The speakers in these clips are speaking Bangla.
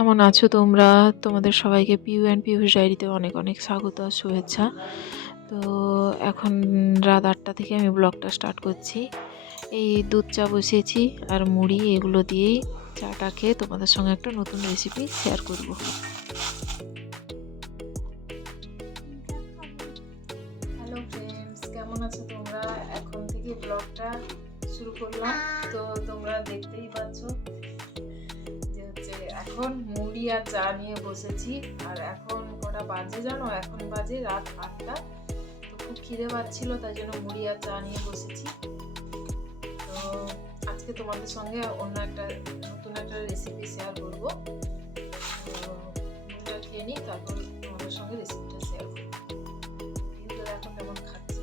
কেমন আছো তোমরা? তোমাদের সবাইকে পিউ অ্যান্ড পিহুষ ডায়েরিতে অনেক অনেক স্বাগত আর শুভেচ্ছা। তো এখন রাত 8টা থেকে আমি ব্লগটা স্টার্ট করছি। এই দুধ চা বসিয়েছি আর মুড়ি, এগুলো দিয়েই চাটা খেয়ে তোমাদের সঙ্গে একটা নতুন রেসিপি শেয়ার করব। হ্যালো ফ্রেন্ডস, কেমন আছো তোমরা? এখন থেকে ব্লগটা শুরু করলাম। তো তোমরা দেখতেই পাচ্ছ এখন মুড়ি আর চা নিয়ে বসেছি। আর এখন কটা বাজে জানো? এখন বাজে রাত 8টা। তো খুব খিদে পাচ্ছিল, তাই জন্য মুড়ি আর চা নিয়ে বসেছি। তো আজকে তোমাদের সঙ্গে অন্য একটা নতুন একটা রেসিপি শেয়ার করবো। তো মুড়িটা খেয়ে নিই, তারপর তোমাদের সঙ্গে রেসিপিটা শেয়ার করবো। কিন্তু এখন কেমন খাচ্ছে।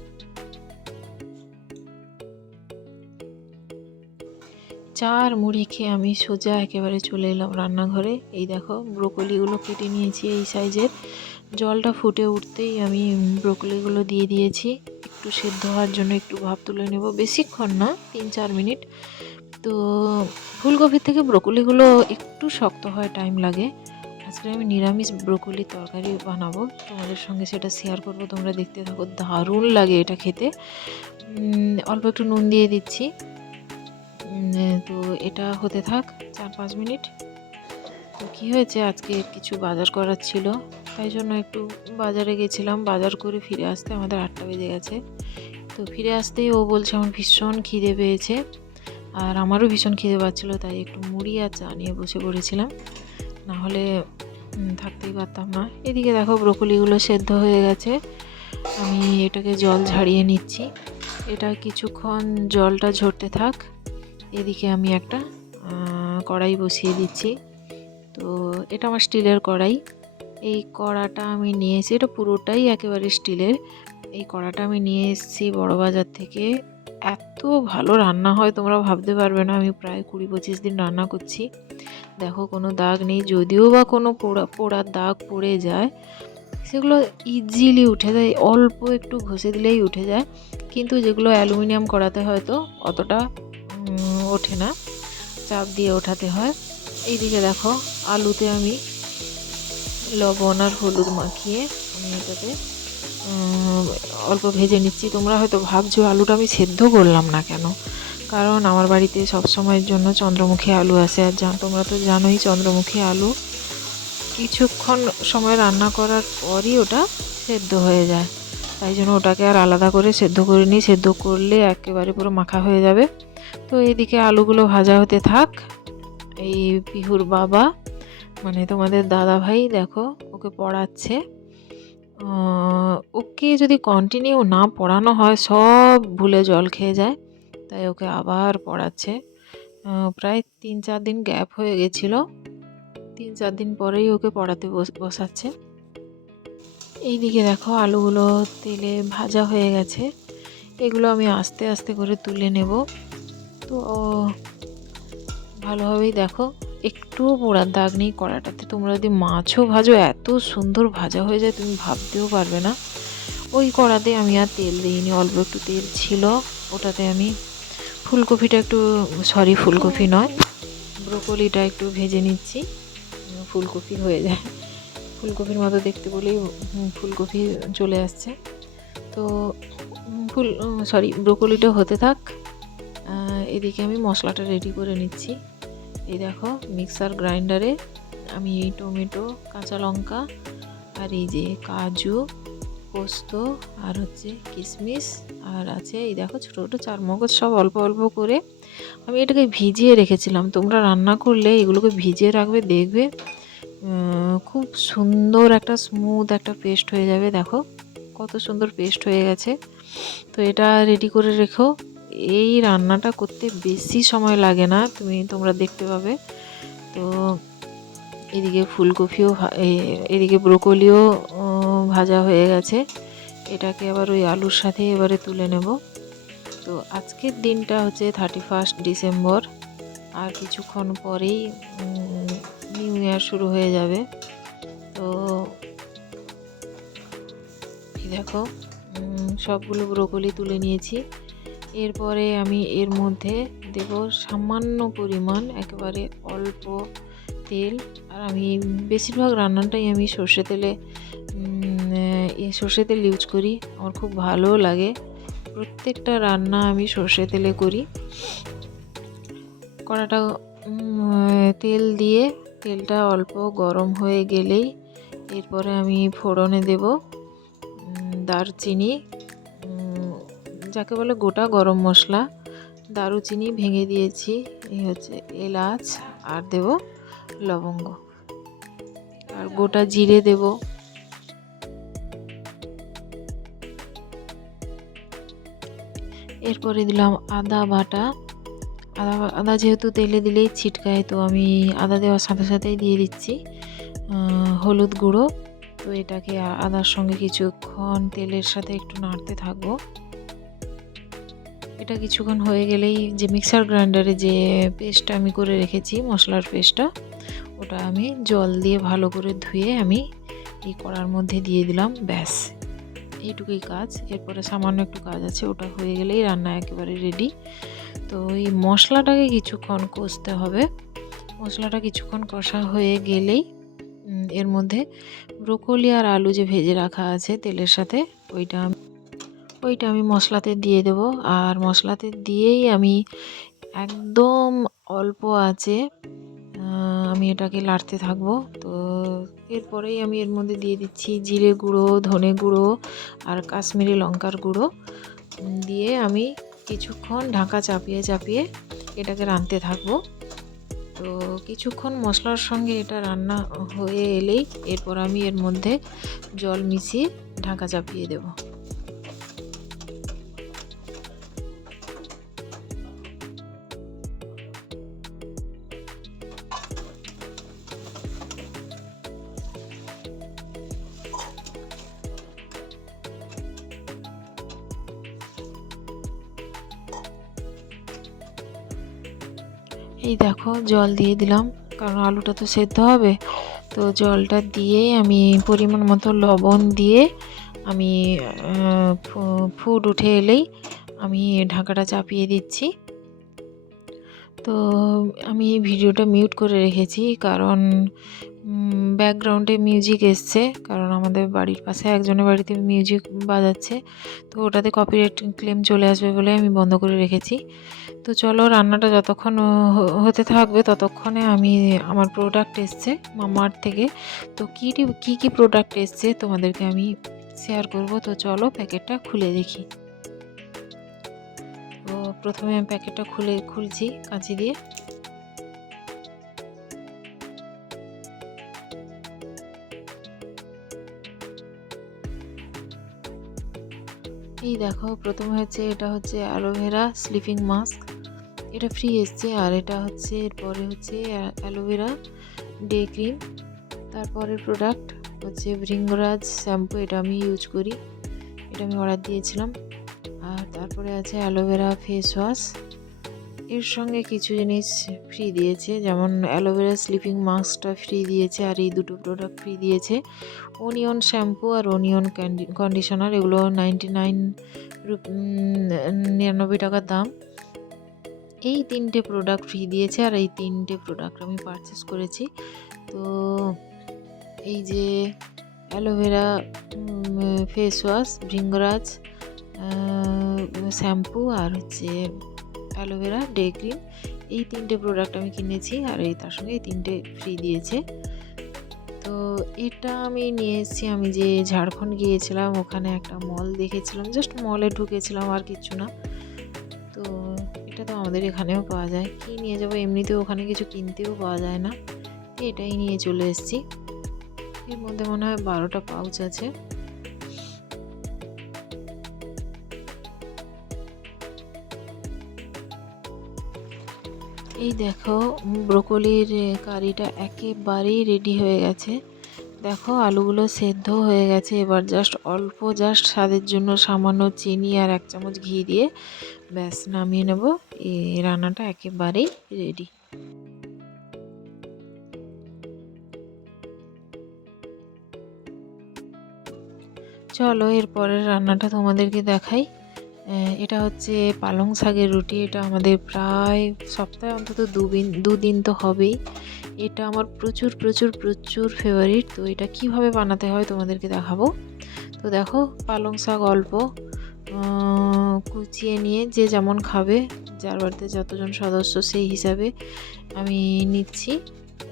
চা আর মুড়ি খেয়ে আমি সোজা একেবারে চলে এলাম রান্নাঘরে। এই দেখো ব্রোকলিগুলো কেটে নিয়েছি এই সাইজের। জলটা ফুটে উঠতেই আমি ব্রোকলিগুলো দিয়ে দিয়েছি একটু সেদ্ধ হওয়ার জন্য। একটু ভাপ তুলে নেব, বেশিক্ষণ না, 3-4 মিনিট। তো ফুলকপির থেকে ব্রোকলিগুলো একটু শক্ত হয়, টাইম লাগে। আজকে আমি নিরামিষ ব্রোকলির তরকারি বানাবো, তোমাদের সঙ্গে সেটা শেয়ার করব। তোমরা দেখতে থাকো, দারুণ লাগে এটা খেতে। অল্প একটু নুন দিয়ে দিচ্ছি। তো এটা হতে থাক 4-5 মিনিট। তো কী হয়েছে, আজকে কিছু বাজার করার ছিল, তাই জন্য একটু বাজারে গেছিলাম। বাজার করে ফিরে আসতে আমাদের 8টা বেজে গেছে। তো ফিরে আসতেই ও বলছে আমার ভীষণ খিদে পেয়েছে, আর আমারও ভীষণ খিদে পাচ্ছিলো, তাই একটু মুড়ি আর চা নিয়ে বসে পড়েছিলাম, না হলে থাকতেই পারতাম না। এদিকে দেখো ব্রোকলিগুলো সেদ্ধ হয়ে গেছে, আমি এটাকে জল ঝাড়িয়ে নিচ্ছি। এটা কিছুক্ষণ জলটা ঝরতে থাক। এদিকে আমি একটা কড়াই বসিয়ে দিচ্ছি। তো এটা আমার স্টিলের কড়াই। এই কড়াটা আমি নিয়ে এসেছি, এটা পুরোটাই একেবারে স্টিলের। এই কড়াটা আমি নিয়ে এসেছি বড়বাজার থেকে। এত ভালো রান্না হয় তোমরা ভাবতে পারবে না। আমি প্রায় 20-25 দিন রান্না করছি। দেখো কোনো দাগ নেই, যদিও বা কোনো পোড়ার দাগ পড়ে যায় সেগুলো ইজিলি উঠে যায়, অল্প একটু ঘষে দিলেই উঠে যায়। কিন্তু যেগুলো অ্যালুমিনিয়াম কড়াতে হয়তো অতটা ওঠে না, চাপ দিয়ে ওঠাতে হয়। এইদিকে দেখো আলুতে আমি লবণ আর হলুদ মাখিয়ে আমি এটাতে অল্প ভেজে নিচ্ছি। তোমরা হয়তো ভাবছো আলুটা আমি সেদ্ধ করলাম না কেন, কারণ আমার বাড়িতে সব সময়ের জন্য চন্দ্রমুখী আলু আসে। আর তোমরা তো জানোই চন্দ্রমুখী আলু কিছুক্ষণ সময় রান্না করার পরই ওটা সেদ্ধ হয়ে যায়, তাই জন্য ওটাকে আর আলাদা করে সেদ্ধ করে নিই। সেদ্ধ করলে একেবারে পুরো মাখা হয়ে যাবে। তো এইদিকে আলুগুলো ভাজা হতে থাক। এই পিহুর বাবা মানে তোমাদের দাদা ভাই দেখো ওকে পড়াচ্ছে। ওকে যদি কন্টিনিউ না পড়ানো হয় সব ভুলে জল খেয়ে যায়, তাই ওকে আবার পড়াচ্ছে। প্রায় 3-4 দিন গ্যাপ হয়ে গেছিলো, 3-4 দিন পরেই ওকে পড়াতে বসাচ্ছে। এইদিকে দেখো আলুগুলো তেলে ভাজা হয়ে গেছে, এগুলো আমি আস্তে আস্তে করে তুলে নেব। তো ভালোভাবেই দেখো একটুও পোড়ার দাগ নেই কড়াটাতে। তোমরা যদি মাছও ভাজো এত সুন্দর ভাজা হয়ে যায় তুমি ভাবতেও পারবে না। ওই কড়াতে আমি আর তেল দিইনি, অল্প একটু তেল ছিল, ওটাতে আমি ফুলকপি নয়, ব্রোকলিটা একটু ভেজে নিচ্ছি। ফুলকপি হয়ে যায়, ফুলকপির মতো দেখতে বলেই ফুলকপি চলে আসছে। তো ব্রোকলিটা হতে থাক। এদিকে আমি মশলাটা রেডি করে নিচ্ছি। এই দেখো মিক্সার গ্রাইন্ডারে আমি টমেটো, কাঁচা লঙ্কা আর এই যে কাজু, পোস্ত আর হচ্ছে কিশমিশ আর আছে এই দেখো ছোটো ছোটো চারমগজ, সব অল্প অল্প করে আমি এটাকে ভিজিয়ে রেখেছিলাম। তোমরা রান্না করলে এগুলোকে ভিজিয়ে রাখবে, দেখবে খুব সুন্দর একটা স্মুথ একটা পেস্ট হয়ে যাবে। দেখো কত সুন্দর পেস্ট হয়ে গেছে। তো এটা রেডি করে রেখো। এই রান্নাটা করতে বেশি সময় লাগে না, তোমরা দেখতে পাবে। তো এদিকে এদিকে ব্রোকলিও ভাজা হয়ে গেছে। এটাকে আবার ওই আলুর সাথে এবারে তুলে নেব। তো আজকের দিনটা হচ্ছে 31 ডিসেম্বর, আর কিছুক্ষণ পরেই নিউ ইয়ার শুরু হয়ে যাবে। তো দেখো সবগুলো ব্রোকলি তুলে নিয়েছি। এরপরে আমি এর মধ্যে দেব সামান্য পরিমাণ, একেবারে অল্প তেল। আর আমি বেশিরভাগ রান্নাটাই আমি সর্ষে তেলে সর্ষে তেল ইউজ করি। আমার খুব ভালোও লাগে, প্রত্যেকটা রান্না আমি সর্ষে তেলে করি। কড়াটা তেল দিয়ে তেলটা অল্প গরম হয়ে গেলেই এরপরে আমি ফোড়নে দেব দারচিনি, যাকে বলে গোটা গরম মশলা, দারুচিনি ভেঙে দিয়েছি, এই হচ্ছে এলাচ, আর দেব লবঙ্গ, আর গোটা জিরে দেব। এরপরে দিলাম আদা বাটা। আদা যেহেতু তেলে দিলেই ছিটকায়, তো আমি আদা দেওয়ার সাথে সাথেই দিয়ে দিচ্ছি হলুদ গুঁড়ো। তো এটাকে আদার সঙ্গে কিছুক্ষণ তেলের সাথে একটু নাড়তে থাকবো। এটা কিছুক্ষণ হয়ে গেলেই যে মিক্সার গ্রাইন্ডারে যে পেস্টটা আমি করে রেখেছি, মশলার পেস্টটা, ওটা আমি জল দিয়ে ভালো করে ধুয়ে আমি এই কড়ার মধ্যে দিয়ে দিলাম। ব্যাস, এইটুকুই কাজ। এরপরে সামান্য একটু কাজ আছে, ওটা হয়ে গেলেই রান্না একেবারে রেডি। তো এই মশলাটাকে কিছুক্ষণ কষতে হবে। মশলাটা কিছুক্ষণ কষা হয়ে গেলেই এর মধ্যে ব্রোকলি আর আলু যে ভেজে রাখা আছে তেলের সাথে, ওইটা আমি মশলাতে দিয়ে দেব। আর মশলাতে দিয়েই আমি একদম অল্প আঁচে আমি এটাকে লাড়তে থাকবো। তো এরপরেই আমি এর মধ্যে দিয়ে দিচ্ছি জিরে গুঁড়ো, ধনে গুঁড়ো আর কাশ্মীরি লঙ্কার গুঁড়ো দিয়ে আমি কিছুক্ষণ ঢাকা চাপিয়ে চাপিয়ে এটাকে রাঁধতে থাকবো। তো কিছুক্ষণ মশলার সঙ্গে এটা রান্না হয়ে এলেই এরপর আমি এর মধ্যে জল মিশিয়ে ঢাকা চাপিয়ে দেব। এই দেখো, জল দিয়ে দিলাম, কারণ আলুটা তো সেদ্ধ হবে। তো জলটা দিয়ে আমি পরিমাণ মতো লবণ দিয়ে আমি ফুট উঠে এলেই আমি ঢাকাটা চাপিয়ে দিচ্ছি। তো আমি এই ভিডিওটা মিউট করে রেখেছি, কারণ ব্যাকগ্রাউন্ডে মিউজিক এসছে, কারণ আমাদের বাড়ির পাশে একজনের বাড়িতে মিউজিক বাজাচ্ছে। তো ওটাতে কপিরাইট ক্লেম চলে আসবে বলে আমি বন্ধ করে রেখেছি। তো চলো, রান্নাটা যতক্ষণ হতে থাকবে ততক্ষণে আমি আমার প্রোডাক্ট এসছে মামাআর্থ থেকে। তো কী প্রোডাক্ট এসছে তোমাদেরকে আমি শেয়ার করব। তো চলো প্যাকেটটা খুলে দেখি। তো প্রথমে আমি প্যাকেটটা খুলছি কাঁচি দিয়ে। এই দেখো, প্রথমে হচ্ছে এটা হচ্ছে অ্যালোভেরা স্লিপিং মাস্ক, এটা ফ্রি এসছে। আর এটা হচ্ছে এরপরে হচ্ছে অ্যালোভেরা ডে ক্রিম। তারপরের প্রোডাক্ট হচ্ছে ভৃঙ্গরাজ শ্যাম্পু, এটা আমি ইউজ করি, এটা আমি অর্ডার দিয়েছিলাম। আর তারপরে আছে অ্যালোভেরা ফেস ওয়াশ। এর সঙ্গে কিছু জিনিস ফ্রি দিয়েছে, যেমন অ্যালোভেরা স্লিপিং মাস্কটা ফ্রি দিয়েছে, আর এই দুটো প্রোডাক্ট ফ্রি দিয়েছে। অনিয়ন শ্যাম্পু আর অনিয়ন কন্ডিশনার, এগুলো 99 টাকার দাম। এই তিনটে প্রোডাক্ট ফ্রি দিয়েছে, আর এই তিনটে প্রোডাক্ট আমি পারচেস করেছি। তো এই যে aloe vera face wash, bhringraj shampoo, আর হচ্ছে অ্যালোভেরা ডে ক্রিম, এই তিনটে প্রোডাক্ট আমি কিনেছি, আর এই তার সঙ্গে এই তিনটে ফ্রি দিয়েছে। তো এটা আমি নিয়ে এসেছি, আমি যে ঝাড়খণ্ড গিয়েছিলাম ওখানে একটা মল দেখেছিলাম, জাস্ট মলে ঢুকেছিলাম, আর কিছু না। তো এটা তো আমাদের এখানেও পাওয়া যায়, কি নিয়ে যাবো, এমনিতেও ওখানে কিছু কিনতেও পাওয়া যায় না, এটাই নিয়ে চলে এসেছি। এর মধ্যে মনে হয় 12টা পাউচ আছে। এই দেখো, ব্রোকলির কারিটা একেবারেই রেডি হয়ে গেছে। দেখো, আলুগুলো সেদ্ধ হয়ে গেছে। এবার জাস্ট স্বাদের জন্য সামান্য চিনি আর 1 চামচ ঘি দিয়ে ব্যাস নামিয়ে নেব। এই রান্নাটা একেবারেই রেডি। চলো এরপরের রান্নাটা তোমাদেরকে দেখাই। এটা হচ্ছে পালং শাকের রুটি। এটা আমাদের প্রায় সপ্তাহে অন্তত দুদিন তো হবেই। এটা আমার প্রচুর প্রচুর প্রচুর ফেভারিট। তো এটা কিভাবে বানাতে হয় তোমাদেরকে দেখাবো। তো দেখো, পালং শাক অল্প কুচিয়ে নিয়ে যে যেমন খাবে, যার বাড়িতে যতজন সদস্য সেই হিসাবে আমি নিচ্ছি।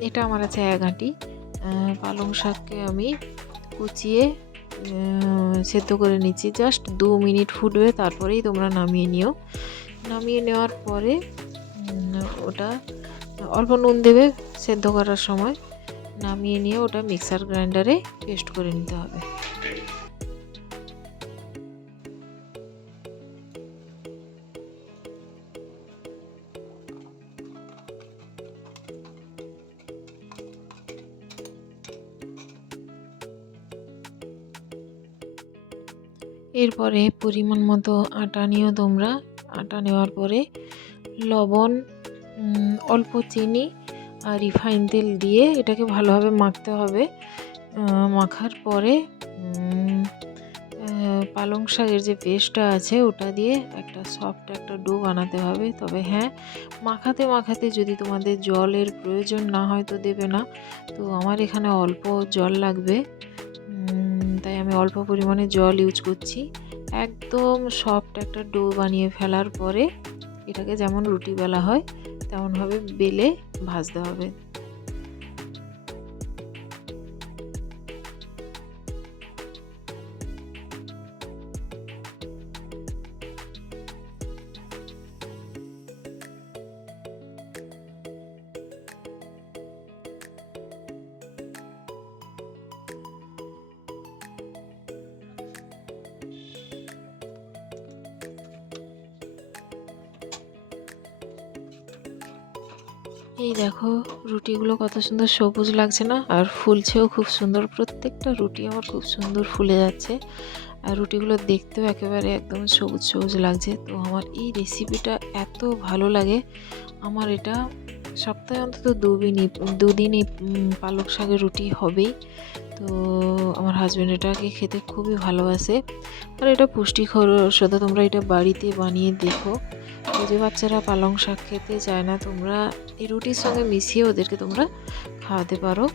এটা আমার আছে 1 আঁটি। পালং শাককে আমি কুচিয়ে সেদ্ধ করে নিচ্ছি। জাস্ট 2 মিনিট ফুটবে, তারপরেই তোমরা নামিয়ে নিও। নামিয়ে নেওয়ার পরে ওটা অল্প নুন দেবে সেদ্ধ করার সময়। নামিয়ে নিয়ে ওটা মিক্সার গ্রাইন্ডারে পেস্ট করে নিতে হবে। এরপরে পরিমাণ মতো আটা নিও তোমরা। আটা নেওয়ার পরে লবণ, অল্প চিনি আর রিফাইন তেল দিয়ে এটাকে ভালোভাবে মাখতে হবে। মাখার পরে পালং শাকের যে পেস্টটা আছে ওটা দিয়ে একটা সফট একটা ডো বানাতে হবে। তবে হ্যাঁ, মাখাতে মাখাতে যদি তোমাদের জলের প্রয়োজন না হয় তো দেবে না। তো আমার এখানে অল্প জল লাগবে, তাই আমি অল্প পরিমাণে জল ইউজ করছি। একদম সফট একটা ডো বানিয়ে ফেলার পরে এটাকে যেমন রুটি বেলা হয় তেমনভাবে বেলে ভাজতে হবে। এই দেখো, রুটিগুলো কত সুন্দর সবুজ লাগছে না? আর ফুলছেও খুব সুন্দর। প্রত্যেকটা রুটি আমার খুব সুন্দর ফুলে যাচ্ছে, আর রুটিগুলো দেখতেও একেবারে একদম সবুজ সবুজ লাগছে। তো আমার এই রেসিপিটা এত ভালো লাগে। আমার এটা সপ্তাহে অন্তত দুদিনই পালক শাকের রুটি হবেই। তো আমার হাজব্যান্ড এটাকে খেতে খুবই ভালোবাসে, আর এটা পুষ্টিকর। শুধু তোমরা এটা বাড়িতে বানিয়ে দেখো। যে বাচ্চারা পালং শাক খেতে চায় না, তোমরা এই রুটির সঙ্গে মিশিয়ে ওদেরকে তোমরা খাওয়াতে পারো।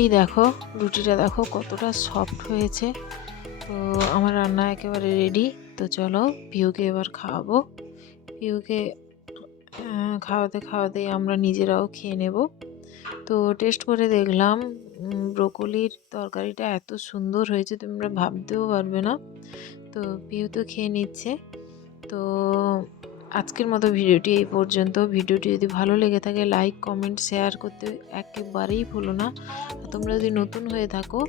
এই দেখো, রুটিটা দেখো কতটা সফট হয়েছে। তো আমার রান্না একেবারে রেডি। তো চলো পিউকে এবার খাওয়াবো। পিউকে খাওয়াতে খাওয়াতে আমরা নিজেরাও খেয়ে নেব। তো টেস্ট করে দেখলাম, ব্রোকলির তরকারিটা এত সুন্দর হয়েছে তোমরা ভাবতেও পারবে না। তো পিউ তো খেয়ে নিচ্ছে। তো আজকের মতো ভিডিওটি এই পর্যন্ত। ভিডিওটি যদি ভালো লেগে থাকে লাইক কমেন্ট শেয়ার করতে একেবারেই ভুলো না। তোমরা যদি নতুন হয়ে থাকো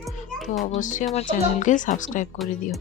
তো অবশ্যই আমার চ্যানেলকে সাবস্ক্রাইব করে দিও।